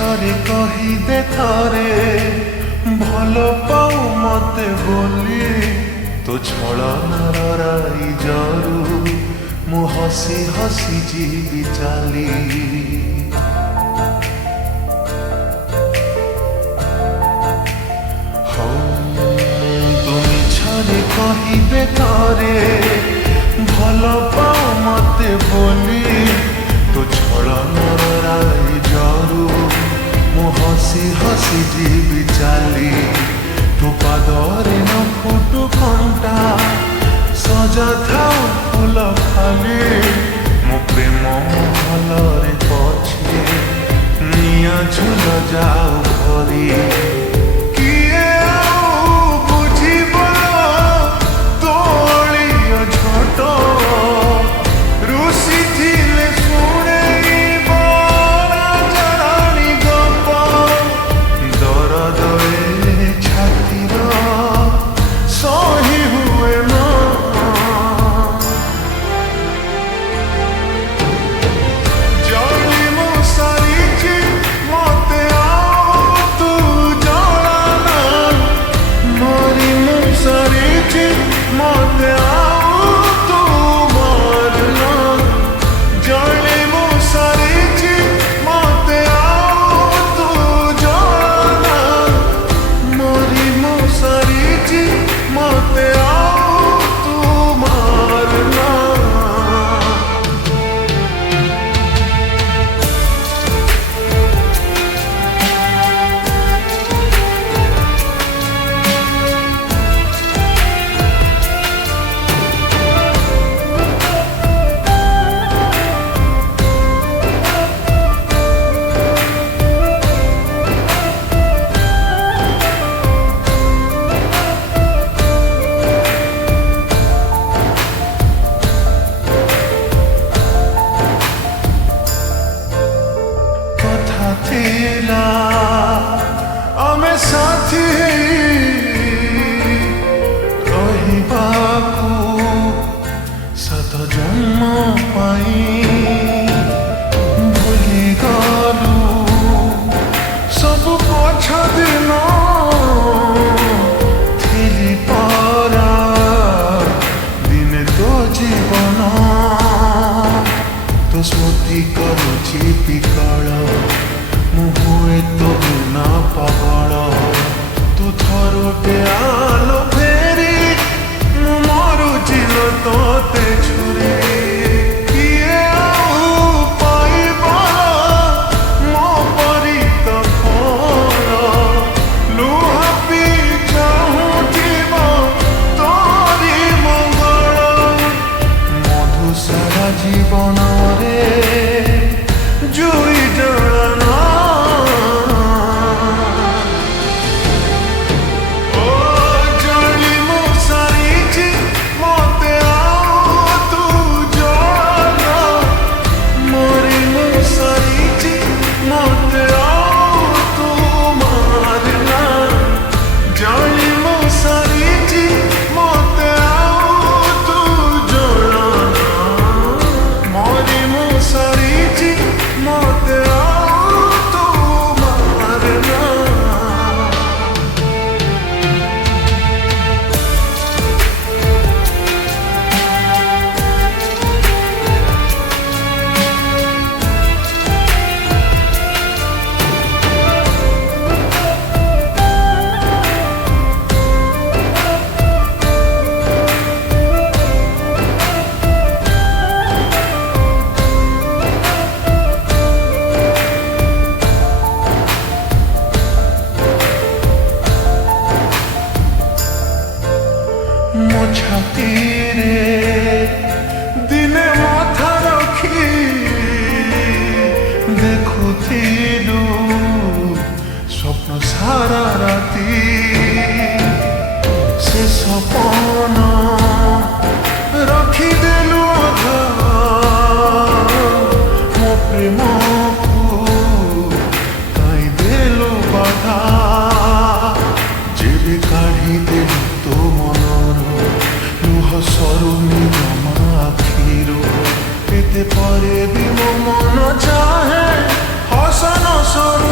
ମିଛରେ କହିଦେ ଥରେ ଭଲ ପାଉ ମତେ ବୋଲି ତୋ ଛଳନାର ରାଇଜରୁ ମୁଁ ହସି ହସି ଯିବି ଚାଲି। ତୁ ମିଛରେ କହିଦେ ଥରେ ଭଲ ପାଉ ମତେ ବୋଲି ତୋ ଛଳନାର ରାଇଜରୁ ମୁଁ ହସି ହସି ଯିବି ଚାଲି। ତୋ ପାଦରେ ନ ଫୁଟୁ କଣ୍ଟା ସଜା ଥାଉ ଫୁଲ ଖାଲି ମୋ ପ୍ରେମ ମହଲରେ ପଛେ ନିଆଁ ଝୁଲ ଯାଉ ଭରି। କିଏ ଆଉ ବୁଝିବ ତୋଳିଅ ଝଟ ରୁଷିଥିଲେ ଶୁଣେଇବ ରାଜାରାଣୀ ଗପ। ଦରଦରେ ଛାତିର ସହି ହୁଏ ନା ଜଳି ମୁଁ ସାରିଛି ମତେ ଆଉ ତୁ ଜଣାନା। ମରି ମୁଁ ସାରିଛି ମତେ ଆଉ ତୁ ମରନା। ଜଳି ମୁଁ ସାରିଛି ମତେ ଆଉ ତୁ ଜଣାନା। ମରି ମୁଁ ସାରିଛି ମତେ ଆଉ ତୁ ମରନା। କଥା ଥିଲା ଆମେ ସାଥୀ ରହିବାକୁ ସାତ ଜନ୍ମ ପାଇଁ। ଭୁଲିଗଲୁ ସବୁ ପଛ ଦିନ ଥିଲି ପରା ଦିନେ ତୋ ଜୀବନ। ତୋ ସ୍ମୃତି କରୁଛି ବିକଳ ମୁଁ ହୁଏ ତୋ ବିନା ପାଗଳ। ତୁ ଥରୁଟେ ଆଲୋ ଫେରି ମୁଁ ମରୁଛି ଲୋ ତୋତେ ଛୁରୀ। କିଏ ଆଉ ପାଇବ ମୋ ପରି ତ ଫଳ ଲୁହ ପି ଚାହୁଁଥିବ ତୋରି ମଙ୍ଗଳ। ମଧୁ ସାରା ଜୀବନରେ ଜୁଇ ଜଳନା। ଓ ଜଳି ମୁଁ ସାରିଛି ମତେ ଆଉ ତୁ ଜଳନା। ମରି ମୁଁ ସାରିଛି ମତେ ଆଉ ତୁ ମାରନା। ଜଳି ମୁଁ ସାରିଛି ମତେ ଆଉ ତୁ ଜଳନା। ମରି ମୁଁ ସାରିଛି ମତେ ଆଉ ତୁ ମାରନା। ମୋ ଛାତିରେ ଦିନେ ମାଥା ରଖି ଦେଖୁଥିଲୁ ସ୍ୱପ୍ନ ସାରା ରାତି। ସେ ସପନ ରଖିଦେଲୁ ଅଧା ମୋ ପ୍ରେମକୁ କାଇଁ ଦେଲୁ ବାଧା। ଯେବେ କାଢ଼ିଦେଲୁ ତୋ ମନରୁ ଲୁହ ସରୁନି ଜମା ଆଖିରୁ। ଏତେ ପରେ ବି ମୋ ମନ ଚାହେଁ ହସନ ସରୁ